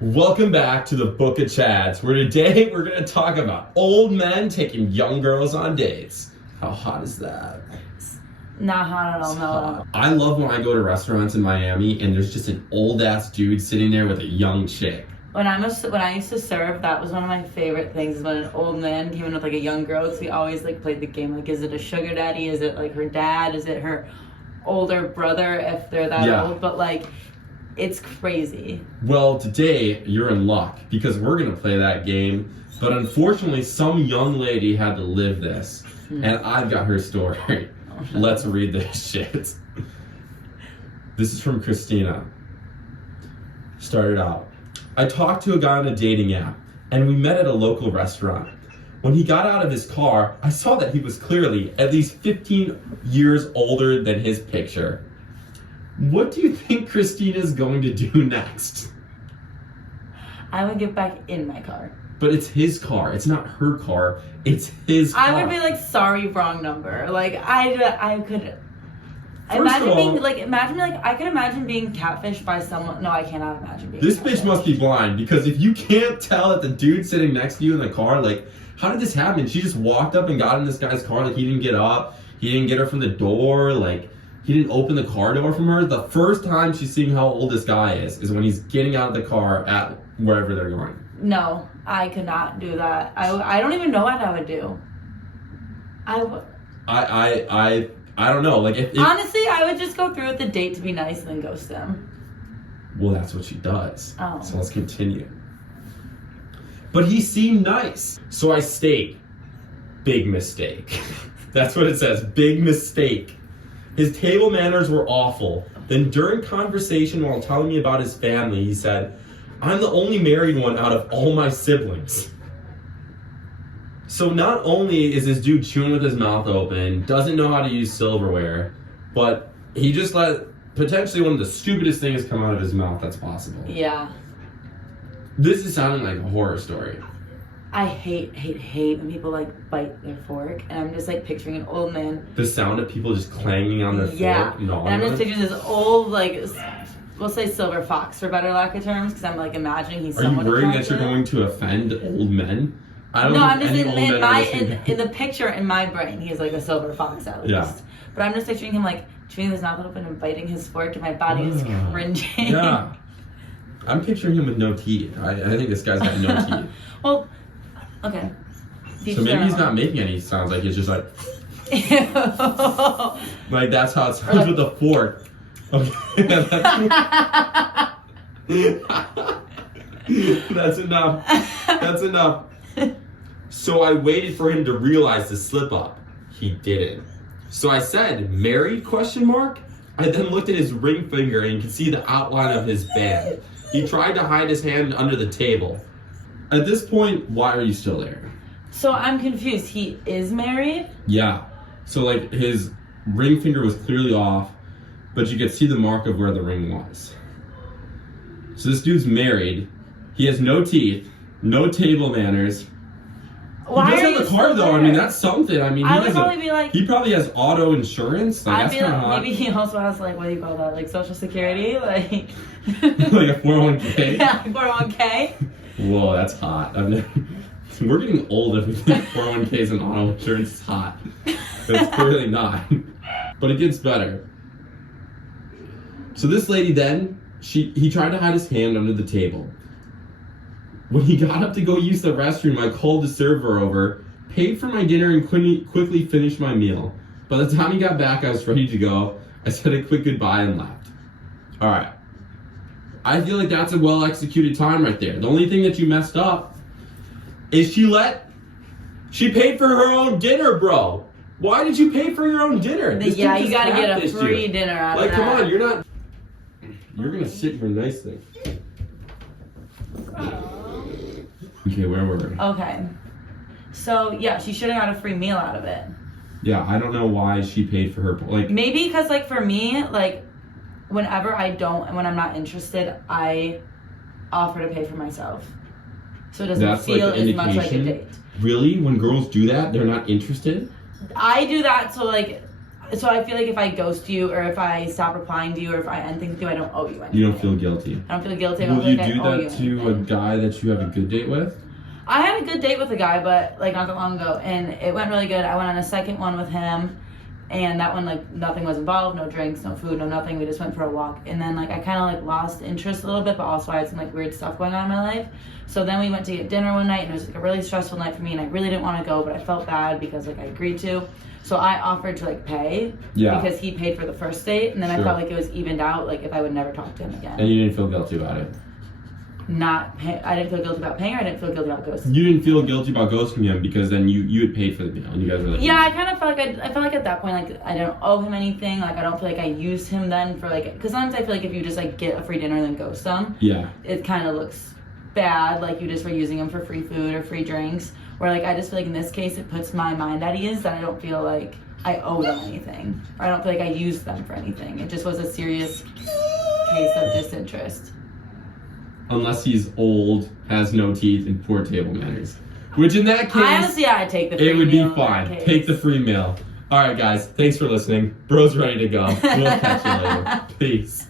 Welcome back to the Book of Chads, where today we're going to talk about old men taking young girls on dates. How hot is that? Not hot at all, no. I love when I go to restaurants in Miami and there's just an old ass dude sitting there with a young chick. When I used to serve, that was one of my favorite things, is when an old man came in with like a young girl, because we always like played the game, like, is it a sugar daddy, is it like her dad, is it her older brother if they're that old, but like, it's crazy. Well, today you're in luck because we're going to play that game, but unfortunately some young lady had to live this, and I've got her story. Let's read this shit. This is from Christina. Started out. I talked to a guy on a dating app, and we met at a local restaurant. When he got out of his car, I saw that he was clearly at least 15 years older than his picture. What do you think Christina's going to do next? I would get back in my car. But it's his car. It's not her car. It's his car. I would be like, sorry, wrong number. Like, I could... I could imagine being catfished by someone. No, I cannot imagine being This catfished. bitch must be blind, because if you can't tell that the dude sitting next to you in the car, like, how did this happen? She just walked up and got in this guy's car, like, he didn't get up, he didn't get her from the door, like, he didn't open the car door from her. The first time she's seeing how old this guy is when he's getting out of the car at wherever they're going. No, I could not do that. I don't even know what I would do. I don't know, like, if honestly, I would just go through with the date to be nice and then ghost them. Well, that's what she does. Oh. So let's continue. But he seemed nice. So I stayed. Big mistake. That's what it says. Big mistake. His table manners were awful. Then during conversation while telling me about his family, he said, I'm the only married one out of all my siblings. So not only is this dude chewing with his mouth open, doesn't know how to use silverware, but he just let potentially one of the stupidest things come out of his mouth that's possible. Yeah. This is sounding like a horror story. I hate when people like bite their fork, and I'm just like picturing an old man. The sound of people just clanging on their fork. No, and I'm just picturing this old, like, we'll say silver fox for better lack of terms, because I'm like imagining he's somewhat Are you worried attractive. that you're going to offend old men? I don't No, think I'm just any in the picture in my brain, he's like a silver fox at least. Yeah. But I'm just picturing him like chewing his mouth open and biting his fork, and my body is cringing. Yeah. I'm picturing him with no teeth. I think this guy's got no teeth. Well, okay. So maybe he's not making any sounds, like it's just like... like that's how it sounds with a fork. Okay. That's enough. That's enough. So I waited for him to realize the slip up. He didn't. So I said, married, question mark? I then looked at his ring finger and could see the outline of his band. He tried to hide his hand under the table. At this point, why are you still there? So I'm confused. He is married? Yeah. So like his ring finger was clearly off, but you could see the mark of where the ring was. So this dude's married. He has no teeth, no table manners. Why he does have a car though. I mean, that's something. I mean, I would probably be like, he probably has auto insurance. Like, I'd be like, maybe he also has like, what do you call that? Like Social Security, like like a 401k. Yeah, 401k. Whoa, that's hot. We're getting old if we think 401ks and auto insurance is hot. It's clearly not. But it gets better. So this lady then, he tried to hide his hand under the table. When he got up to go use the restroom, I called the server over, paid for my dinner, and quickly finished my meal. By the time he got back, I was ready to go. I said a quick goodbye and left. Alright. I feel like that's a well-executed time right there. The only thing that you messed up is she paid for her own dinner, bro. Why did you pay for your own dinner? Yeah, you gotta get a free dinner out of that. Like, come on, you're gonna sit here nicely. Okay, where were we? Okay. So, yeah, she should have got a free meal out of it. Yeah, I don't know why she paid for her, like... Maybe because, like, for me, like, whenever when I'm not interested, I offer to pay for myself. So it doesn't feel like as much like a date. Really? When girls do that, they're not interested? I do that so, like, So I feel like if I ghost you or if I stop replying to you or if I end things with you, I don't owe you anything. You don't feel guilty. I don't feel guilty. I don't Will feel you like I do owe that you to a anything. guy that you have a good date with? I had a good date with a guy, but like not that long ago, and it went really good. I went on a second one with him, and that one like nothing was involved, no drinks, no food, no nothing. We just went for a walk, and then like I kind of like lost interest a little bit, but also I had some like weird stuff going on in my life. So then we went to get dinner one night, and it was like a really stressful night for me, and I really didn't want to go, but I felt bad because like I agreed to. So I offered to like pay because he paid for the first date, and then I Sure. felt like it was evened out, like if I would never talk to him again. And you didn't feel guilty about it? I didn't feel guilty about paying, or I didn't feel guilty about ghosting. You didn't feel guilty about ghosting him because then you had paid for the meal and you guys were like, Yeah, I kind of felt like I felt like at that point like I don't owe him anything. Like I don't feel like I used him then for like because sometimes I feel like if you just like get a free dinner and then ghost them, yeah. it kind of looks bad. Like you just were using him for free food or free drinks. Where like I just feel like in this case it puts my mind at ease that I don't feel like I owe them anything, or I don't feel like I used them for anything. It just was a serious case of disinterest. Unless he's old, has no teeth, and poor table manners. Which in that case, I honestly, I'd take the free it would be meal in that fine. case. Take the free meal. All right, guys. Thanks for listening. Bro's ready to go. We'll catch you later. Peace.